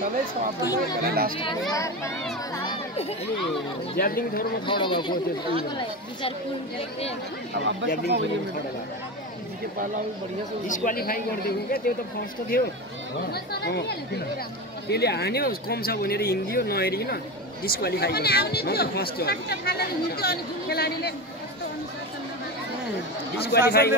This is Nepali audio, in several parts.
चलै छ अपन करे लास्ट ज्यादिङ थोरमा खडा भएको त्यो विचार पूर्ण देखे अब ज्यादिङ थोरमा खडा भएको के पाला बढिया छ डिस्क्वालिफाई गर्दिएको क्या त्यो त फर्स्ट थियो त्यसले हान्यो कम छ भनेर हिँडियो नहेरिकन डिस्क्वालिफाई गर्यो फर्स्ट हो खेलाडीले डिस्क्वालिफाई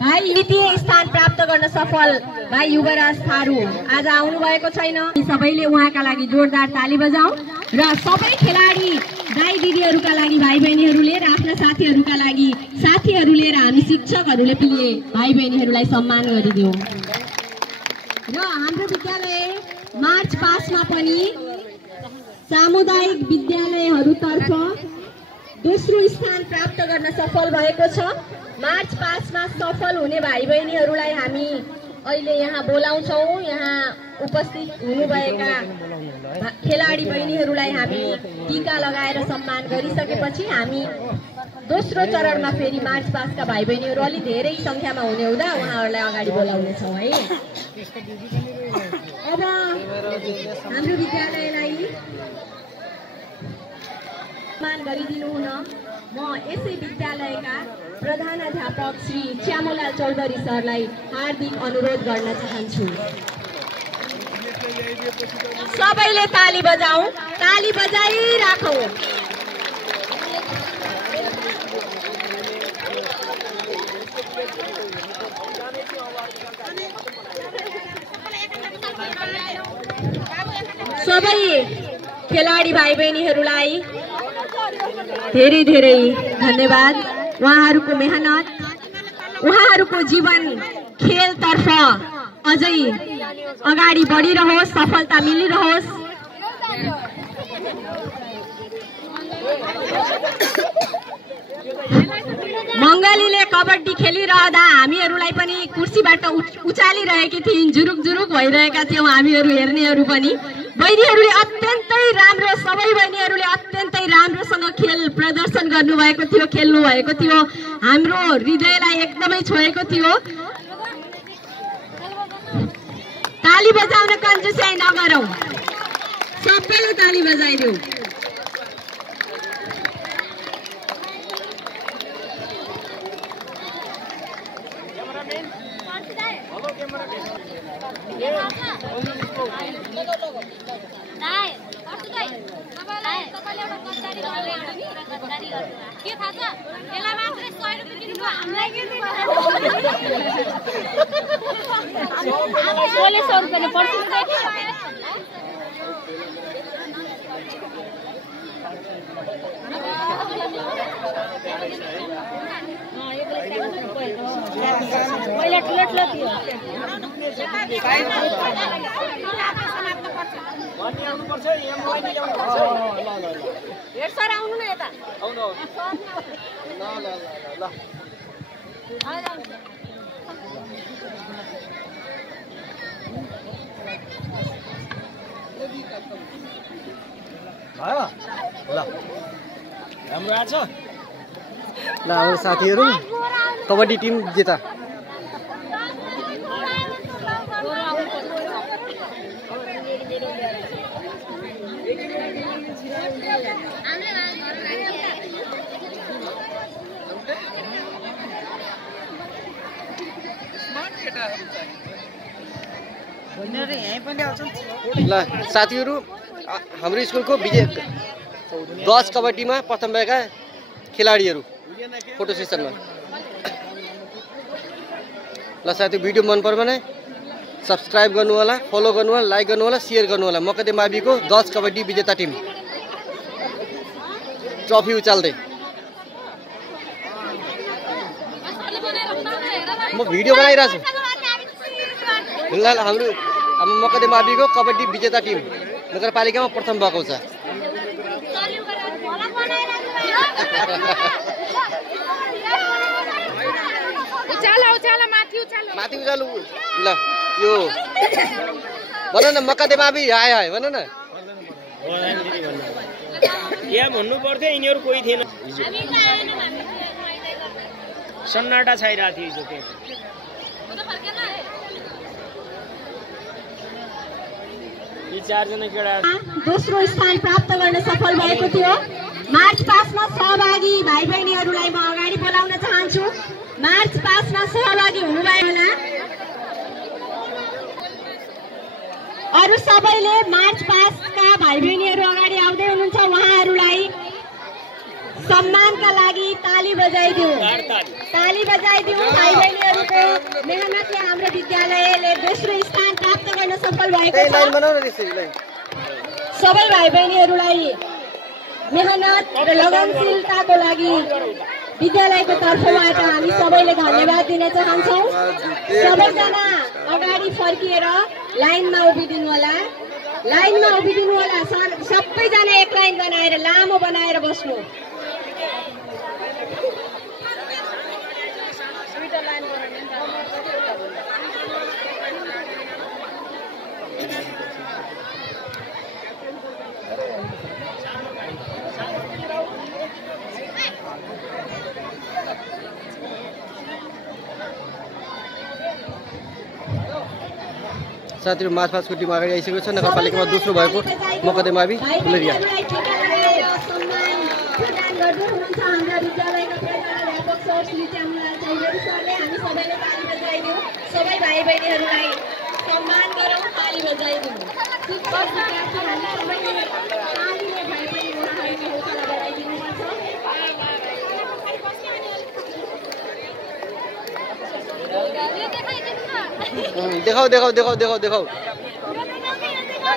भाइ द्वितीय स्थान प्राप्त गर्न सफल भाइ युवराज थारू आज आउनु भएको छैन। सबैले उहाँका लागि जोरदार ताली बजाऊ र सबै खेलाडी दाइ दिदीहरूका लागि भाइ बहिनीहरूले र आफ्ना साथीहरूका लागि साथीहरूले र हामी शिक्षकहरूले पनि भाइ बहिनीहरूलाई सम्मान गरिदियौँ। र हाम्रो विद्यालय मार्च पासमा पनि सामुदायिक विद्यालयहरूतर्फ दोस्रो स्थान प्राप्त गर्न सफल भएको छ। मार्च पासमा सफल हुने भाइ बहिनीहरूलाई हामी अहिले यहाँ बोलाउँछौँ। यहाँ उपस्थित हुनुभएका खेलाडी बहिनीहरूलाई हामी टीका लगाएर सम्मान गरिसकेपछि हामी दोस्रो चरणमा फेरि मार्च पासका भाइ बहिनीहरू अलि धेरै सङ्ख्यामा हुने हुँदा उहाँहरूलाई अगाडि बोलाउनेछौँ है। अब हाम्रो विद्यालयलाई सम्मान गरिदिनु हुन म यसै विद्यालयका प्रधानाध्यापक श्री श्यामलाल चौधरी सरलाई हार्दिक अनुरोध गर्न चाहन्छु। सबैले ताली बजाऊ, ताली बजाइराखौँ। सबै खेलाडी भाइ बहिनीहरूलाई धेरै धेरै धन्यवाद। उहाँहरूको मेहनत, उहाँहरूको जीवन खेलतर्फ अझै अगाडि बढिरहोस्, सफलता मिलिरहोस्। मङ्गलीले कबड्डी खेलिरहँदा हामीहरूलाई पनि कुर्सीबाट उचालिरहेकी थिइन्, जुरुक जुरुक भइरहेका थियौँ हामीहरू हेर्नेहरू पनि। बहिनीहरूले अत्यन्तै राम्रो, सबै बहिनीहरूले अत्यन्तै राम्रोसँग खेल प्रदर्शन गर्नुभएको थियो, खेल्नु भएको थियो, हाम्रो हृदयलाई एकदमै छोएको थियो। ताली बजाउन कन्जुस्याइ नगरौँ, सबैले ताली बजाइदेऊ। पहिला ठुलो ठुलो थियो आउनु न यता आउनु ल ल ल ल राम्रो आछ ल हाम्रो साथीहरू कबड्डी टिम जिता। ल साथीहरू हाम्रो स्कुलको विजय 10 कबड्डीमा प्रथम भएका खेलाडीहरू फोटो सेसनमा। ल साथी भिडियो मन पर्यो भने सब्सक्राइब गर्नु होला, फलो गर्नु होला, लाइक गर्नु होला, शेयर गर्नु होला। मकदे माविको 10 कबड्डी विजेता टिम ट्रफी उचाल्दै म भिडियो बनाइरहेको छु। ल हाम्रो मकदे माविको कबड्डी विजेता टिम नगरपालिकामा प्रथम भएको छ। माथि उचालु ल यो भन न मकदे मावि हाय हाय भन न। यहाँ भन्नु पर्थ्यो यिनीहरू कोही थिएन हिजो सन्नाटा छाइरहेको थियो हिजो त्यहाँ यी 4 जना केटा दोस्रो स्थान प्राप्त गर्न सफल भएको थियो। मार्च पास्टमा सहभागी भाइ बहिनीहरूलाई म अगाडि बोलाउन चाहन्छु। मार्च पास्टमा सहभागी हुनुभयो होला। अरू सबैले मार्च पास्टका भाइ बहिनीहरू अगाडि आउँदै हुनुहुन्छ। उहाँहरूलाई सम्मानका लागि ताली बजाइदिउँ। ताली बजाइदिउँ। भाइ बहिनीहरूको मेहनतले हाम्रो विद्यालयले दोस्रो स्थान प्राप्त गर्न सफल भएको छ। सबै भाइ बहिनीहरूलाई मेहनत र लगनशीलताको लागि विद्यालयको तर्फबाट हामी सबैले धन्यवाद दिन चाहन्छौँ। सबैजना अगाडि फर्किएर लाइनमा उभिदिनु होला। लाइनमा उभिदिनु होला। सबैजना एक लाइन बनाएर लामो बनाएर बस्नु। साथीहरु मार्च पास्टको टिम अगाडि आइसकेको छ। नगरपालिकामा दोस्रो भएको मकदेमावी फुलेरिया। सबै भाइ बहिनीहरूलाई सम्मान गरौँ। ताली बजाइदिउँ। देखाऊ देखाऊ देखाऊ देखाऊ देखाऊ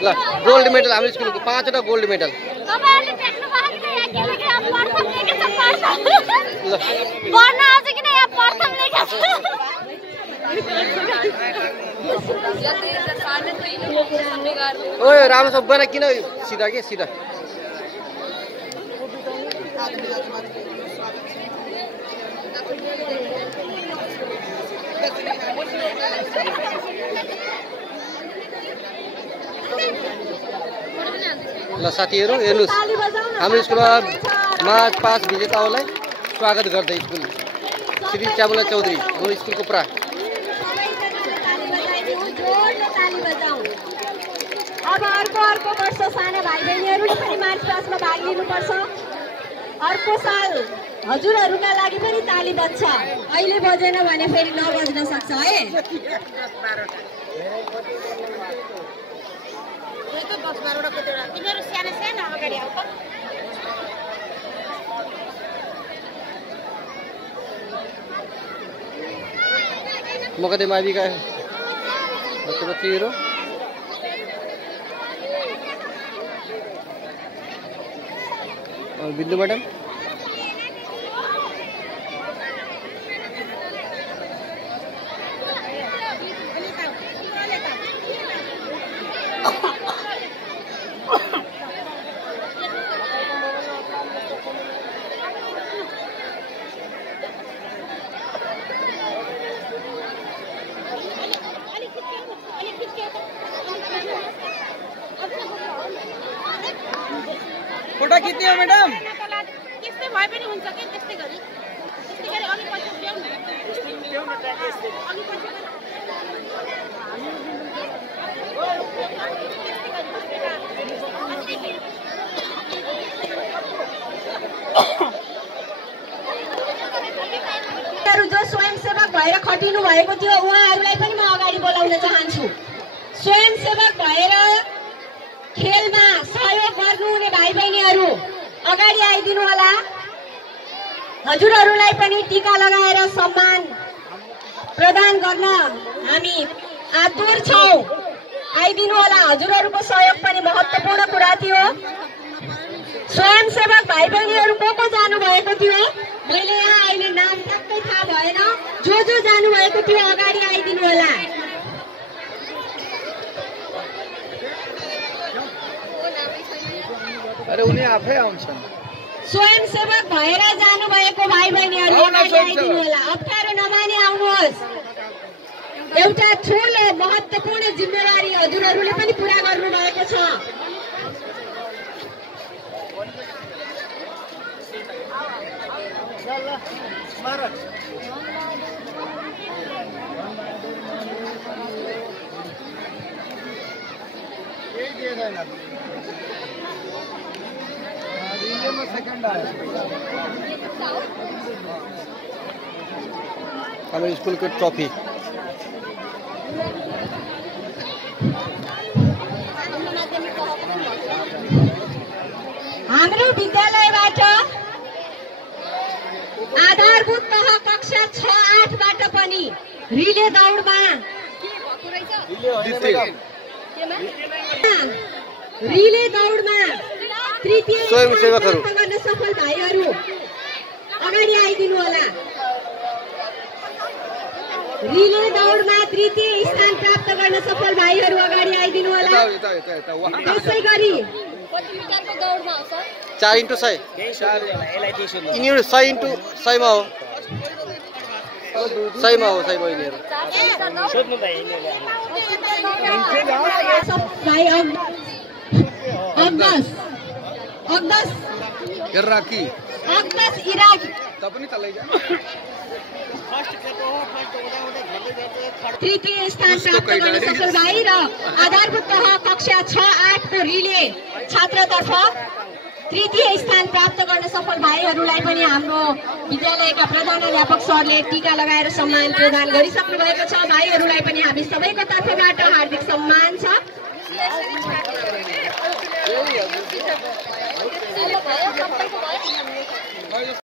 ल गोल्ड मेडल हाम्रो स्कुलको 5 वटा गोल्ड मेडल। तपाईहरुले देख्नु भएको छ यहाँ के लेखे अब प्रथम लेखेछ प्रथम। पढ्न आउँछ किन यहाँ प्रथम लेखेछ। ओए राम्रोसँग बना किन सिधा के सिधा। ल साथीहरु हेर्नुस् हाम्रो स्कुलमा मार्च पास्ट विजेताहरूलाई स्वागत गर्दै स्कुल श्री चामुला चौधरी हाम्रो स्कुलको प्रा। अब अर्को वर्ष साना भाइ बहिनीहरूले पनि मार्च पास्टमा भाग लिनुपर्छ। अर्को साल हजुरहरूका लागि पनि ताली बज्छ। अहिले बजेन भने फेरि नबज्न सक्छ है। मकदेमावीका बच्चीहरू बिन्दु मैडम फोटो खिच्ने हो मैडम। त्यस्तै भए पनि हुन्छ के त्यस्तै गरी अघि पछि ल्याउनु जो स्वयंसेवक भएर खटिनु भएको थियो उहाँहरूलाई पनि म अगाडि बोलाउन चाहन्छु। स्वयंसेवक भएर खेलमा सहयोग गर्नुहुने भाइ बहिनीहरू अगाडि आइदिनु होला। हजुरहरूलाई पनि टीका लगाएर सम्मान प्रदान गर्न हामी आतुर छौं। आइदिनु होला। हजुरहरूको सहयोग पनि महत्त्वपूर्ण कुरा थियो। स्वयंसेवक भाइ बहिनीहरू को जानु भएको थियो मैले यहाँ अहिले नाम ठ्याक्कै थाहा भएन। जो जानु भएको थियो अगाडि आइदिनु होला। अरे उनी आफै आउँछन्। स्वयंसेवक भएर जानु भएको भाइ बहिनीहरू अगाडि आइदिनु होला। अप्ठ्यारो नमानी आउनुहोस्। एउटा ठूलो महत्त्वपूर्ण जिम्मेवारी हजुरहरूले पनि पूरा गर्नु भएको छ। हाम्रो स्कुलको ट्रफी हाम्रो विद्यालयबाट आधारभूत तह कक्षा 6-8 बाट पनि रिले दौडमा तृतीय स्वयंसेवकहरू प्राप्त गर्न सफल भाइहरू अगाडि आइदिनु होला। रिले दौडमा तृतीय स्थान प्राप्त गर्न सफल भाइहरू अगाडि आइदिनु होला। त्यसै गरी 4x100 यिनीहरू 100x100 मा हो 100 मा हो यिनीहरू सोध्नु भाइ भाइ अग्दस इराकी इराक तृतीय स्थान प्राप्त गर्न सफल भाइ र आधारभूत तह कक्षा 6-8 को रिले छात्रतर्फ तृतीय स्थान प्राप्त गर्न सफल भाइहरूलाई पनि हाम्रो विद्यालयका प्रधानाध्यापक सरले टीका लगाएर सम्मान प्रदान गरिसक्नु भएको छ। भाइहरूलाई पनि हामी सबैको तर्फबाट हार्दिक सम्मान छ।